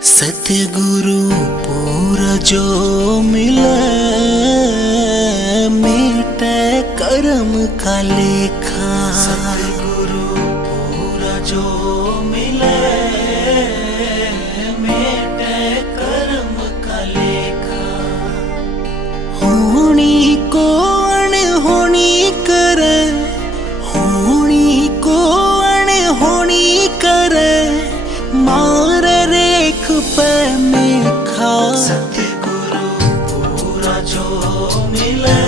सतगुरु पूरा जो मिले मिटे कर्म का लेखा। सतगुरु पूरा जो मिले मिटे कर्म का लेखा। होनी को अनहोनी करे, होनी को अनहोनी करे, मार रेख पे मेखा। सतगुरु पूरा जो मिले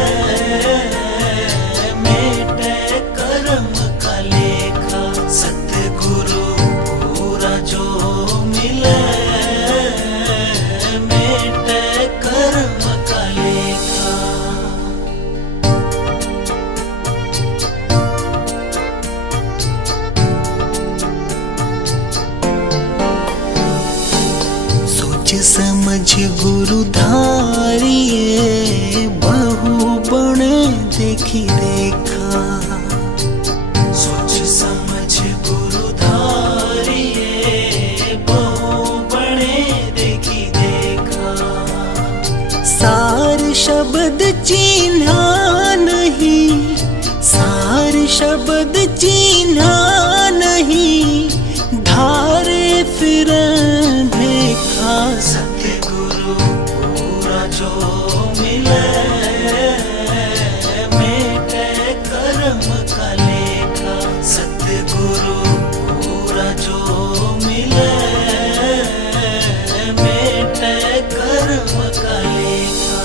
मिटे कर्म का लेखा। सतगुरु पूरा जो मिले मिटे कर्म का लेखा। समझ गुरु धारिये बहु बने देखी देखा। सोच समझ गुरु धारिये बहु बने देखी देखा। सार शब्द चिन्हा नहीं, सार शब्द चिन्हा नहीं, धारे फिर देखा। सतगुरु पूरा जो मिले मिटे कर्म का लेखा। सतगुरु पूरा जो मिले मिटे कर्म का लेखा।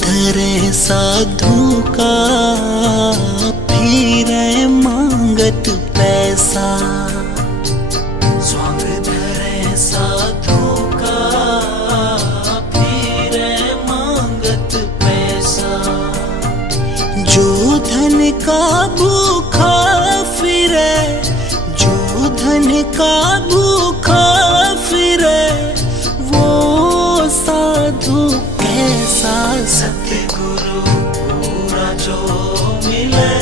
धरे साधु का फिरे मांगत पैसा। स्वांग धरे साधु का फिरे मांगत पैसा। जो धन का भूखा फिरे, जो धन का भूखा फिरे, वो साधु कैसा। सतगुरु पूरा जो मिले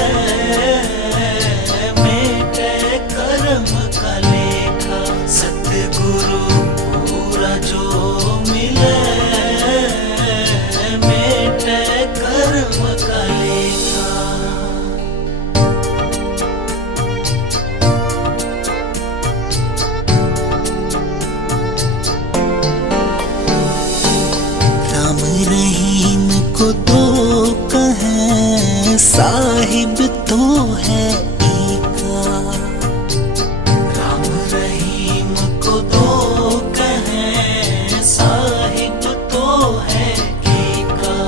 मिटे कर्म का लेखा। सतगुरु पूरा जो मिले मिटे कर्म का लेखा। राम रहीम को दो कहें, साहिब तो है एका। राम रहीम को दो कहें, साहिब तो है एका।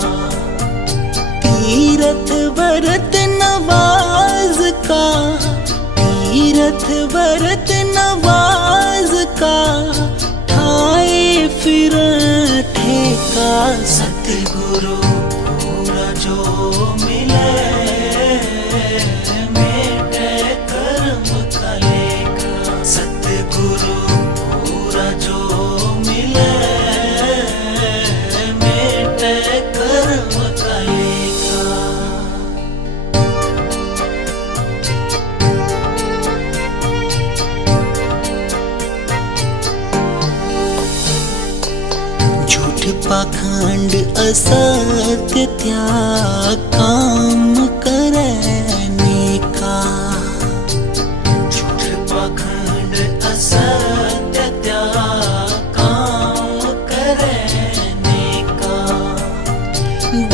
तीरथ व्रत नवाज का, तीरथ व्रत नवाज का, ठाए फिर ठेका। सतगुरु पूरा जो मिले मिटे कर्म का लेखा। सतगुरु पूरा जो मिले मिटे कर्म का लेखा। झूठ पाखंड असत्य त्याग काम करने का। झूठ पाखंड असत्य त्याग काम करने का।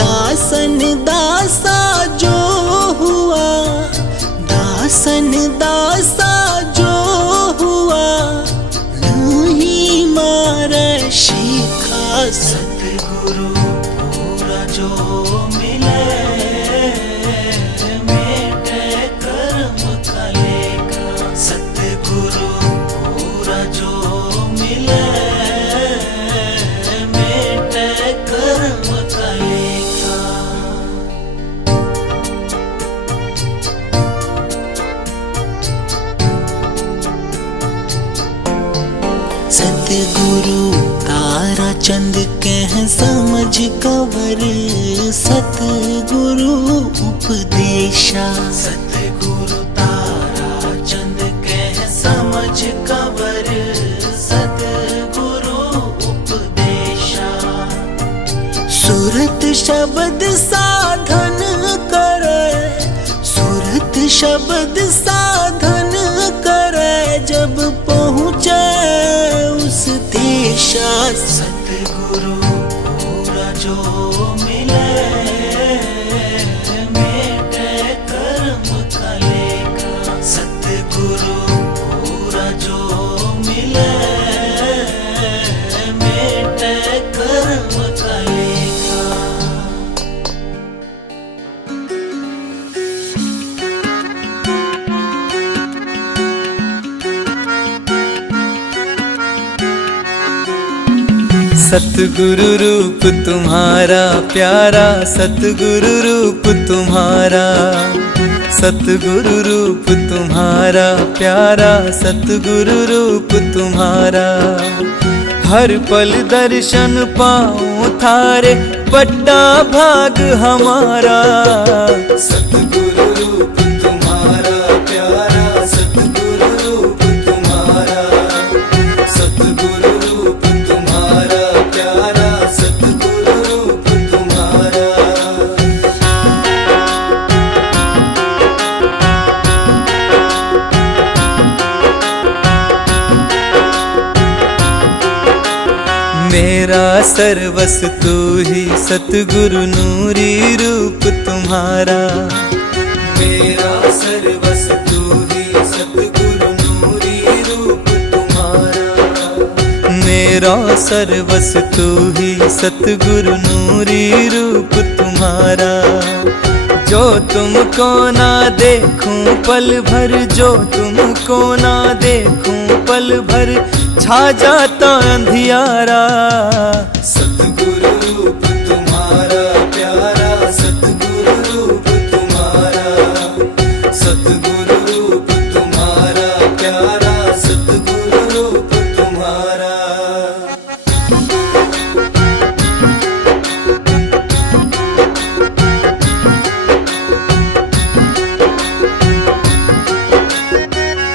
दासन दासा जो हुआ, दासन दासा जो हुआ, नहीं मार शिखा। सतगुरु पूरा जो मिले मिटे कर्म का लेखा। सतगुरु पूरा जो मिले मिटे कर्म का लेखा। सतगुरु तारा चंद कह समझ कवर सतगुरु उपदेशा। सतगुरु तारा चंद कह समझ कवर सतगुरु उपदेशा। सुरत शब्द साधन करे, सुरत शब्द साधन करे, जब पहुँचे उस देशा। सतगुरु पूरा जो मिले, मेटे कर्म का लेखा। सतगुरु पूरा जो मिले, मेटे कर्म का लेखा। सतगुरु रूप तुम्हारा प्यारा, सतगुरु रूप तुम्हारा, सतगुरु रूप तुम्हारा प्यारा, सतगुरु रूप तुम्हारा। हर पल दर्शन पाऊं थारे, बड़ा भाग हमारा। सतगुरु रूप तुम्हारा प्यारा, सतगुरु रूप तुम्हारा, सतगुरु रूप तुम्हारा प्यारा, सतगुरु रूप तुम्हारा। मेरा सर्वस तू ही, सतगुरु नूरी रूप तुम्हारा। मेरा सर्वस तू ही, सतगुरु नूरी रूप तुम्हारा। मेरा सर्वस तू ही, सतगुरु नूरी रूप तुम्हारा। जो तुमको ना देखूं पल भर, जो तुमको ना देखूं पल भर, छा जाता अंधियारा। सतगुरु रूप तुम्हारा प्यारा, सतगुरु रूप तुम्हारा, सतगुरु रूप तुम्हारा प्यारा, सतगुरु रूप तुम्हारा।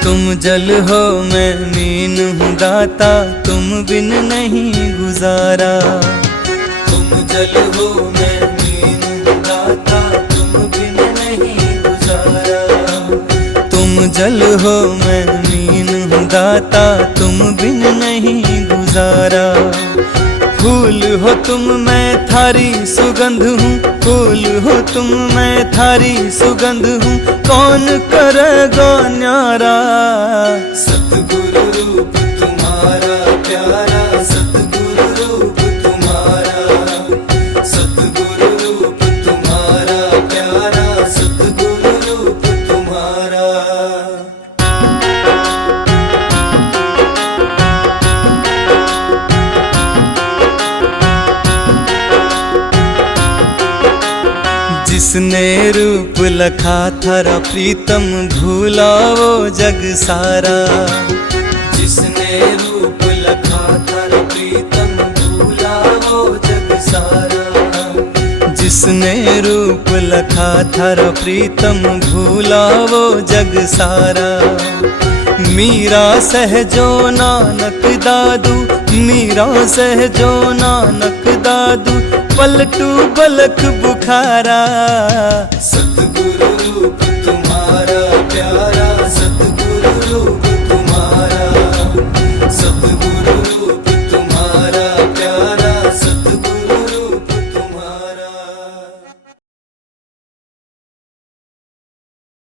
तुम जल हो मैं मीन हूँ दाता, तुम बिन नहीं गुजारा। तुम जल हो मैं मीन हूँ दाता, तुम बिन नहीं गुजारा। तुम जल हो मैं मीन हूँ दाता, तुम बिन नहीं गुजारा। फूल हो तुम मैं थारी सुगंध हूँ, फूल हो तुम मैं थारी सुगंध हूँ, कौन करेगा न्यारा। सतगुरु रूप तुम्हारा प्यारा, सतगुरु रूप तुम्हारा, सतगुरु रूप तुम्हारा प्यारा, सतगुरु रूप तुम्हारा। जिसने रूप लखा थारा प्रीतम, भूला वो जग सारा। जिसने रूप लखा थारा प्रीतम, भूला वो जग सारा। जिसने रूप लखा थारा प्रीतम, भूला वो जग सारा। मीरा सहजो नानक दादू, मीरा सहजो नानक दादू, पलटू बलक बुखारा। सतगुरु रूप